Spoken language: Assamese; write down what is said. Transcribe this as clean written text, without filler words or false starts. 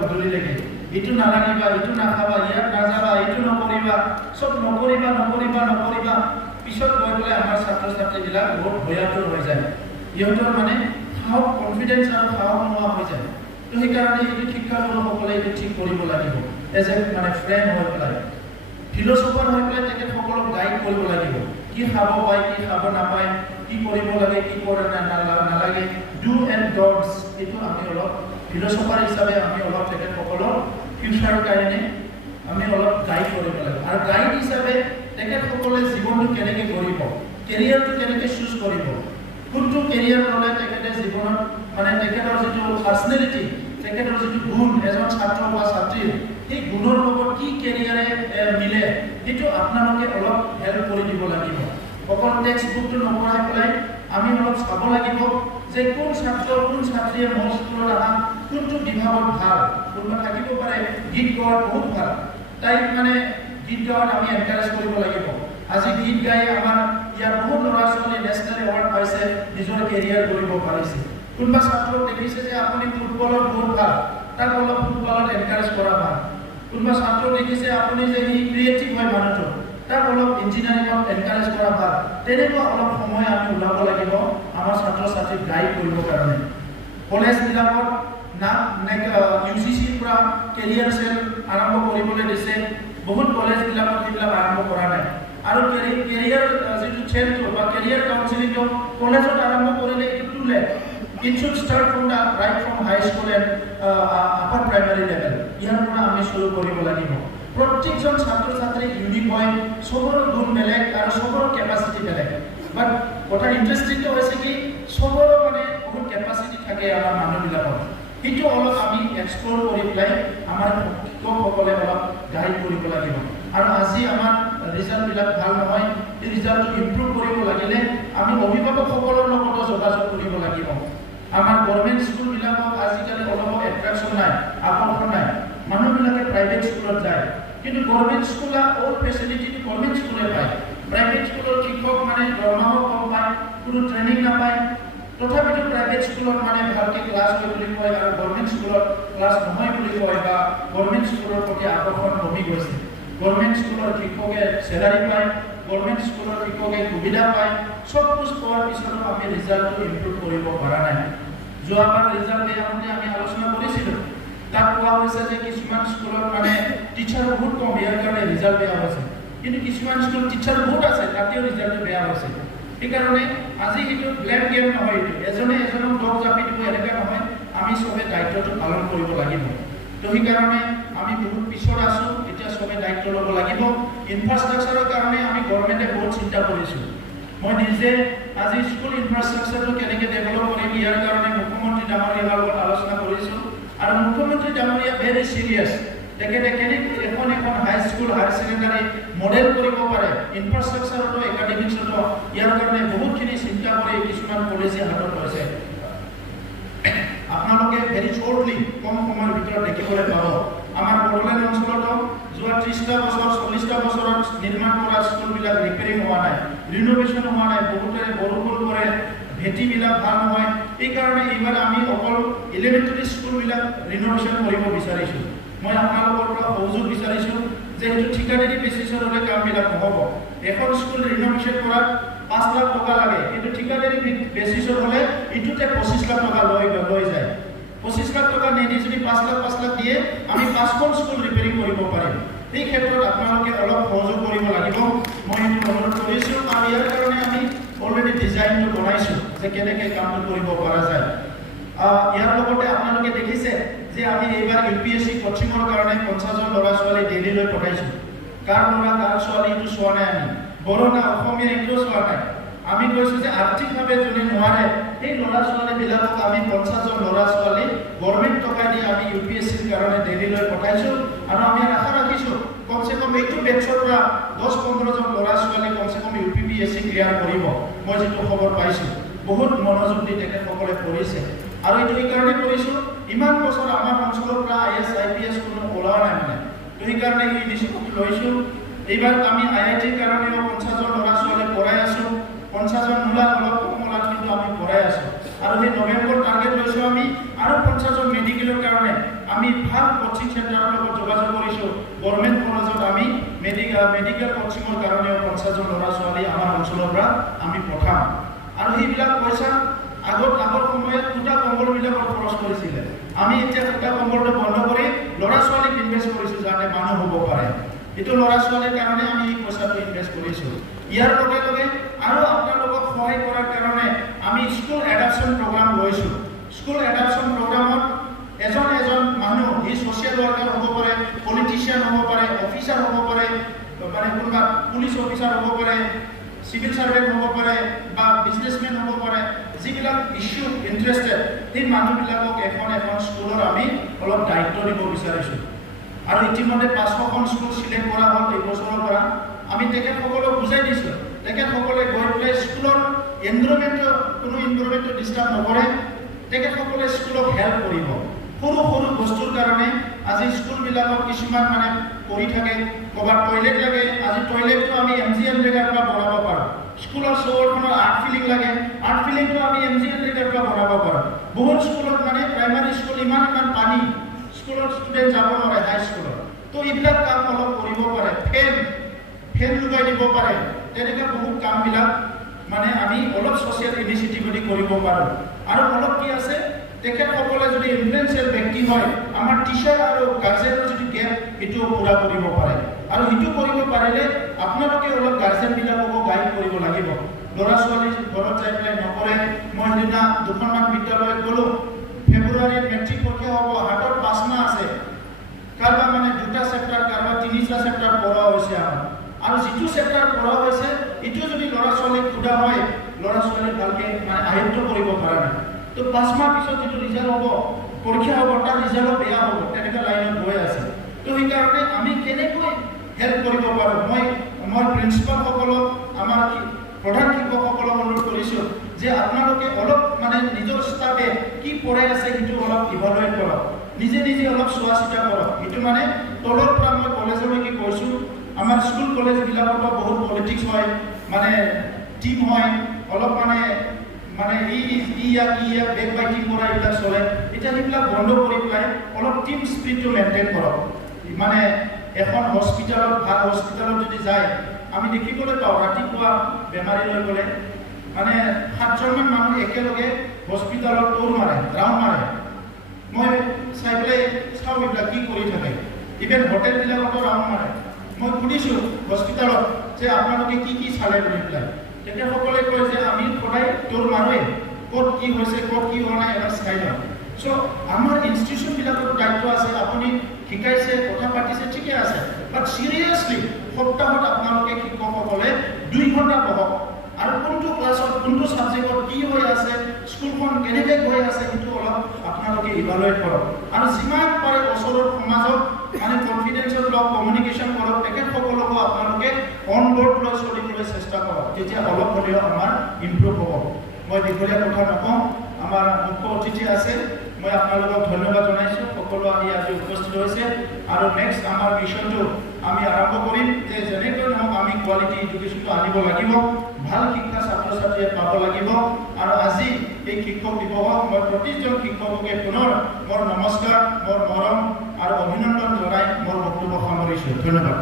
গধূলি লাগে এইটো নালাগিবা এইটো নাখাবা ইয়াত নাযাবা এইটো নকৰিবা সব নকৰিবা পিছত গৈ পেলাই আমাৰ ছাত্ৰ ছাত্ৰীবিলাক বহুত ভয়াতুৰ হৈ যায় ইহঁতৰ মানে সাহস কনফিডেন্স আৰু সাহস নোহোৱা হৈ যায় তো সেইকাৰণে এইটো শিক্ষাগুৰুসকলে এইটো ঠিক কৰিব লাগিব এজ এ মানে ফ্ৰেণ্ড হৈ পেলাই ফিলচফাৰ হৈ পেলাই তেখেতসকলক গাইড কৰিব লাগিব কি খাব পায় কি খাব নাপায় কি কৰিব লাগে কি কৰিব নালাগে ডু এণ্ড ডটছ এইটো আমি অলপ ফিলচফাৰ হিচাপে আমি অলপ তেখেতসকলক ফিউচাৰৰ কাৰণে আমি অলপ গাইড কৰিব লাগিব আৰু গাইড হিচাপে তেখেতসকলে জীৱনটো কেনেকৈ কৰিব কেৰিয়াৰটো কেনেকৈ চুজ কৰিব কোনটো কেৰিয়াৰ ল'লে তেখেতে জীৱনত মানে তেখেতৰ যিটো পাৰ্চনেলিটি তেখেতৰ যিটো গুণ এজন ছাত্ৰ বা ছাত্ৰীৰ সেই গুণৰ লগত কি কেৰিয়াৰে মিলে সেইটো আপোনালোকে অলপ হেল্প কৰি দিব লাগিব অকল টেক্সট বুকটো নপঢ়াই পেলাই আমি অলপ চাব লাগিব যে কোন ছাত্ৰ কোন ছাত্ৰীয়ে মোৰ স্কুলত অহা কোনটো বিভাগত ভাল কোনোবা থাকিব পাৰে গীত গোৱাত বহুত ভাল তাইক মানে গীত গোৱাত আমি এনকাৰেজ কৰিব লাগিব আজি গীত গাই আমাৰ ইয়াৰ বহুত ল'ৰা ছোৱালী নেশ্যনেল এৱাৰ্ড পাইছে নিজৰ কেৰিয়াৰ কৰিব পাৰিছে কোনোবা ছাত্ৰক দেখিছে যে আপুনি ফুটবলত বহুত ভাল তাক অলপ ফুটবলত এনকাৰেজ কৰা ভাল কোনোবা ছাত্ৰক দেখিছে আপুনি যে সি ক্ৰিয়েটিভ হয় মানুহটো তাক অলপ ইঞ্জিনিয়াৰিঙত এনকাৰেজ কৰা ভাল তেনেকুৱা অলপ সময় আমি ওলাব লাগিব আমাৰ ছাত্ৰ ছাত্ৰীক গাইড কৰিবৰ কাৰণে কলেজবিলাকত UCCৰ পৰা কেৰিয়াৰ চেল আৰম্ভ কৰিবলৈ দিছে বহুত কলেজবিলাকত সেইবিলাক আৰম্ভ কৰা নাই আৰু কেৰিয়াৰ যিটো চেলটো বা কেৰিয়াৰ কাউন্সিলিংটো কলেজত আৰম্ভ কৰিলে এইটো লে It should start from the right from high school and upper primary level. ইয়াৰ পৰা আমি শুৰু কৰিব লাগিব প্ৰত্যেকজন ছাত্ৰ ছাত্ৰী ইউনিক হয় সবৰ গুণ বেলেগ আৰু সবৰ কেপাসিটি বেলেগ বাট কথা ইন্টাৰেষ্টিং হৈছে কি সবৰ মানে বহুত কেপাসিটি থাকে আমাৰ মানুহবিলাকৰ সেইটো অলপ আমি এক্সপ্লোৰ কৰি পেলাই আমাৰ শিক্ষকসকলে অলপ গাইড কৰিব লাগিব আৰু আজি আমাৰ ৰিজাল্টবিলাক ভাল নহয় এই ৰিজাল্টটো ইমপ্ৰুভ কৰিব লাগিলে আমি অভিভাৱকসকলৰ লগত যোগাযোগ কৰিব লাগিব আমাৰ গভৰ্ণমেণ্ট স্কুলবিলাকক আজিকালি অলপ এট্ৰাকশ্যন নাই আকৰ্ষণ নাই মানুহবিলাকে প্ৰাইভেট স্কুলত যায় কিন্তু গভৰ্ণমেণ্ট স্কুলৰ অল ফেচিলিটি গভৰ্ণমেণ্ট স্কুলে পায় প্ৰাইভেট স্কুলৰ শিক্ষক মানে দৰমহাও কম পায় কোনো ট্ৰেইনিং নাপায় তথাপিতো প্ৰাইভেট স্কুলত মানে ভালকৈ ক্লাছ হয় বুলি কয় আৰু গভৰ্ণমেণ্ট স্কুলত ক্লাছ নহয় বুলি কয় বা গভৰ্ণমেণ্ট স্কুলৰ প্ৰতি আকৰ্ষণ কমি গৈছে গভৰ্ণমেণ্ট স্কুলৰ শিক্ষকে চেলাৰী পায় গভৰ্ণমেণ্ট স্কুলৰ শিক্ষকে সুবিধা পায় সব কিছু পোৱাৰ পিছতো আমি ৰিজাল্টটো ইমপ্ৰুভ কৰিব পৰা নাই যোৱাবাৰ ৰিজাল্ট বেয়া হওঁতে আমি আলোচনা কৰিছিলোঁ তাত কোৱা হৈছে যে কিছুমান স্কুলত মানে টিচাৰ বহুত কম ইয়াৰ কাৰণে ৰিজাল্ট বেয়া হৈছে কিন্তু কিছুমান স্কুল টিচাৰ বহুত আছে তাতেও ৰিজাল্টটো বেয়া হৈছে সেইকাৰণে আজি এইটো ব্লেম গেম নহয় এইটো এজনে এজনক দোষ জাপি দিব এনেকুৱা নহয় আমি চবে দায়িত্বটো পালন কৰিব লাগিব তো সেইকাৰণে আমি বহুত পিছত আছোঁ এতিয়া চবে দায়িত্ব ল'ব লাগিব ইনফ্ৰাষ্ট্ৰাকচাৰৰ কাৰণে আমি গভৰ্ণমেণ্টে বহুত চিন্তা কৰিছোঁ মই নিজে আজি স্কুল ইনফ্ৰাষ্ট্ৰাকচাৰটো কেনেকৈ ডেভেলপ কৰিম ইয়াৰ কাৰণে মুখ্যমন্ত্ৰী ডাঙৰীয়াৰ লগত আলোচনা কৰিছোঁ আৰু মুখ্যমন্ত্ৰী ডাঙৰীয়া ভেৰি চিৰিয়াছ তেখেতে কেনেকৈ এখন হাই স্কুল হায়াৰ ছেকেণ্ডাৰী মডেল কৰিব পাৰে ইনফ্ৰাষ্ট্ৰাকচাৰতো একাডেমিক্সতো ইয়াৰ কাৰণে বহুতখিনি চিন্তা কৰি কিছুমান পলিচি হাতত লৈছে আপোনালোকে ভেৰি শ্বৰ্টলি কম সময়ৰ ভিতৰত দেখিবলৈ পাব আমাৰ বড়োলেণ্ড অঞ্চলতো যোৱা 30টা বছৰ 40টা বছৰত নিৰ্মাণ কৰা স্কুলবিলাক ৰিপেয়াৰিং হোৱা নাই ৰিনোভেশ্যন হোৱা নাই বহুতে বৰষুণ পৰে ভেটিবিলাক ভাল নহয় এইকাৰণে এইবাৰ আমি অকল এলিমেণ্টাৰী স্কুলবিলাক ৰিনোভেশ্যন কৰিব বিচাৰিছোঁ মই আপোনালোকৰ পৰা সহযোগ বিচাৰিছোঁ যে সেইটো ঠিকাদাৰী বেচিছত হ'লে কামবিলাক নহ'ব এখন স্কুল ৰিনোভেশ্যন কৰাত 5 লাখ টকা লাগে কিন্তু ঠিকাদাৰী বেচিছত হ'লে ইটোতে 25 লাখ টকা লৈ যায় 25 লাখ টকা নিদি যদি 5 লাখ দিয়ে আমি 5খন স্কুল ৰিপেয়াৰিং কৰিব পাৰিম এই ক্ষেত্ৰত আপোনালোকে অলপ সহযোগ কৰিব লাগিব মই এইটো অনুৰোধ কৰিছোঁ আৰু ইয়াৰ কাৰণে আমি অলৰেডি ডিজাইনটো বনাইছোঁ যে কেনেকৈ কামটো কৰিব পৰা যায় ইয়াৰ লগতে আপোনালোকে দেখিছে যে আমি এইবাৰ UPSC কোচিঙৰ কাৰণে 50জন ল'ৰা ছোৱালী দিল্লীলৈ পঠাইছোঁ কাৰ ল'ৰা কাৰ ছোৱালী এইটো চোৱা নাই আমি বড়ো না অসমীয়া এইটোও চোৱা নাই আমি কৈছোঁ যে আৰ্থিকভাৱে যোনে নোৱাৰে এই ল'ৰা ছোৱালীবিলাকক আমি 50জন ল'ৰা ছোৱালী গভৰ্ণমেণ্ট টকা দি আমি UPSCৰ কাৰণে দিল্লীলৈ পঠাইছোঁ আৰু আমি আশা ৰাখিছোঁ কমচে কম এইটো বেটছৰ পৰা 10-15জন ল'ৰা ছোৱালী কমচে কম UPSC ক্লিয়াৰ কৰিব মই যিটো খবৰ পাইছোঁ বহুত মনোযোগ দি তেখেতসকলে কৰিছে আৰু এইটো এইকাৰণে কৰিছোঁ ইমান বছৰ আমাৰ অঞ্চলৰ পৰা IAS IPS কোনো ওলোৱা নাই মানে তো সেইকাৰণে এই ইনিচিয়েটিভ লৈছোঁ এইবাৰ আমি IITৰ কাৰণেও 50জন ল'ৰা ছোৱালী পঢ়াই আছোঁ 50জন নোলাল অলপ কম ওলাল কিন্তু আমি পঢ়াই আছোঁ আৰু সেই নৱেম্বৰ টাৰ্গেট লৈছোঁ আমি আৰু 50জন মেডিকেলৰ কাৰণে আমি ভাল কোচিং সেন্টাৰৰ লগত যোগাযোগ কৰিছোঁ গভৰ্ণমেণ্ট কলেজত আমি মেডিকেল কোচিঙৰ কাৰণে 50 জন ল'ৰা ছোৱালী আমাৰ অঞ্চলৰ পৰা আমি পঠাম আৰু সেইবিলাক পইচা আগৰ সময়ত দুটা কম্বলবিলাকত খৰচ কৰিছিলে আমি এতিয়া দুটা কম্বলটো বন্ধ কৰি ল'ৰা ছোৱালীক ইনভেষ্ট কৰিছোঁ যাতে মানুহ হ'ব পাৰে এইটো ল'ৰা ছোৱালীৰ কাৰণে আমি এই পইচাটো ইনভেষ্ট কৰিছোঁ ইয়াৰ লগে লগে আৰু আপোনালোকক সহায় কৰাৰ কাৰণে আমি স্কুল এডাপশ্যন প্ৰগ্ৰাম লৈছোঁ স্কুল এডাপশ্যন প্ৰগ্ৰামত এজন মানুহ ই ছ'চিয়েল ৱৰ্কাৰ হ'ব পাৰে পলিটিচিয়ান হ'ব পাৰে অফিচাৰ হ'ব পাৰে মানে কোনোবা পুলিচ অফিচাৰ হ'ব পাৰে সিভিল সাৰ্ভেন্ট হ'ব পাৰে বা বিজনেসম্যান হ'ব পাৰে যিবিলাক ইস্যু ইন্টাৰেস্টেড সেই মানুহবিলাকক এখন স্কুলৰ আমি অলপ দায়িত্ব দিব বিচাৰিছোঁ আৰু ইতিমধ্যে 500খন স্কুল সিলেক্ট কৰা হ'ল এই বছৰৰ পৰা আমি তেখেতসকলক বুজাই দিছোঁ তেখেতসকলে গৈ পেলাই স্কুলৰ এনভাইৰনমেণ্ট ডিষ্টাৰ্ব নকৰে তেখেতসকলে স্কুলক হেল্প কৰিব সৰু বস্তুৰ কাৰণে আজি স্কুলবিলাকত কিছুমান মানে পঢ়ি থাকে ক'ৰবাত টয়লেট লাগে আজি টয়লেটটো আমি MGN ৰেগাৰ পৰা বনাব পাৰোঁ স্কুলৰ চৌহদখনৰ আৰ্ট ফিলিং লাগে আৰ্ট ফিলিংটো আমি MGN ৰেগাৰ পৰা বনাব পাৰোঁ বহুত স্কুলত মানে প্ৰাইমাৰী স্কুল ইমান পানী স্কুলত ষ্টুডেণ্ট যাব নোৱাৰে হাই স্কুলত তো এইবিলাক কাম অলপ কৰিব পাৰে ফেন লগাই দিব পাৰে তেনেকুৱা বহুত কামবিলাক মানে আমি অলপ ছ'চিয়েল ইনিচিয়েটিভ কৰিব পাৰোঁ আৰু অলপ কি আছে তেখেতসকলে যদি ইনফ্লুৱেঞ্চিয়েল ব্যক্তি হয় আমাৰ টিচাৰ আৰু গাৰ্জেনৰ যদি গেপ এইটো পূৰা কৰিব পাৰে আৰু এইটো কৰিব পাৰিলে আপোনালোকে অলপ গাৰ্জেনবিলাকক গাইড কৰিব লাগিব ল'ৰা ছোৱালী ঘৰত যাই পেলাই নকৰে মই সেইদিনা দুখনমান বিদ্যালয়ত গ'লোঁ ফেব্ৰুৱাৰীত মেট্ৰিক পৰীক্ষা হ'ব হাতত 5 মাহ আছে কাৰোবাৰ মানে 2টা চেপ্টাৰ কাৰোবাৰ 3টা চেপ্টাৰ পঢ়া হৈছে আমাৰ আৰু যিটো চেপ্টাৰ পঢ়া হৈছে এইটো যদি ল'ৰা ছোৱালীক সোধা হয় ল'ৰা ছোৱালী ভালকৈ মানে আয়ত্ত কৰিব পৰা নাই তো 5 মাহ পিছত যিটো ৰিজাল্ট হ'ব পৰীক্ষা হ'ব তাৰ ৰিজাল্ট বেয়া হ'ব তেনেকুৱা লাইনত গৈ আছে তো সেইকাৰণে আমি কেনেকৈ হেল্প কৰিব পাৰোঁ মই প্ৰিন্সিপালসকলক আমাৰ প্ৰধান শিক্ষকসকলক অনুৰোধ কৰিছোঁ যে আপোনালোকে অলপ মানে নিজৰ ষ্টাফে কি পঢ়াই আছে সেইটো অলপ ইভালুৱেট কৰক নিজে অলপ চোৱা চিতা কৰক এইটো মানে তলৰ পৰা মই কলেজলৈকে কৈছোঁ আমাৰ স্কুল কলেজবিলাকতো বহুত পলিটিক্স হয় মানে টিম হয় অলপ মানে ইয়াক বেক বাইটিং কৰা এইবিলাক চলে এতিয়া সেইবিলাক বন্ধ কৰি পেলাই অলপ টিম স্পিৰিটটো মেইনটেইন কৰক মানে এখন হস্পিটেলত ভাল হস্পিটেলত যদি যায় আমি দেখিবলৈ পাওঁ ৰাতিপুৱা বেমাৰী লৈ গ'লে মানে 7জনমান মানুহ একেলগে হস্পিটেলত দৌৰ মাৰে ৰাউণ্ড মাৰে মই চাই পেলাই চাওঁ এইবিলাক কি কৰি থাকে ইভেন হোটেলবিলাকতো ৰাউণ্ড মাৰে মই সুধিছোঁ হস্পিটেলত যে আপোনালোকে কি চালে বুলি পেলাই তেখেতসকলে কয় যে আমি সদায় দৌৰ মাৰোৱেই ক'ত কি হৈছে ক'ত কি হোৱা নাই এবাৰ চাই লওঁ চ' আমাৰ ইনষ্টিটিউশ্যনবিলাকৰো দায়িত্ব আছে আপুনি শিকাইছে কথা পাতিছে ঠিকে আছে বাট চিৰিয়াছলি সপ্তাহত আপোনালোকে শিক্ষকসকলে 2 ঘণ্টা বহক আৰু কোনটো ক্লাছত কোনটো ছাবজেক্টত কি হৈ আছে স্কুলখন কেনেকৈ গৈ আছে সেইটো অলপ আপোনালোকে ইভালুৱেট কৰক আৰু যিমান পাৰে ওচৰৰ সমাজক মানে কনফিডেন্সৰ লগ কমিউনিকেশ্যন কৰক তেখেতসকলকো আপোনালোকে অন বৰ্ড লৈ চলিবলৈ চেষ্টা কৰক তেতিয়া অলপ হ'লেও আমাৰ ইম্প্ৰুভ হ'ব মই দীঘলীয়া কথা নকওঁ আমাৰ মুখ্য অতিথি আছে মই আপোনালোকক ধন্যবাদ জনাইছোঁ সকলো আহি আজি উপস্থিত হৈছে আৰু নেক্সট আমাৰ মিছনটো আমি আৰম্ভ কৰিম যে যেনেকৈ নহওক আমি কোৱালিটি এডুকেশ্যনটো আনিব লাগিব ভাল শিক্ষা ছাত্ৰ ছাত্ৰীয়ে পাব লাগিব আৰু আজি এই শিক্ষক দিৱসত মই প্ৰতিজন শিক্ষককে পুনৰ মোৰ নমস্কাৰ মোৰ মৰম আৰু অভিনন্দন জনাই মোৰ বক্তব্য সামৰিছোঁ ধন্যবাদ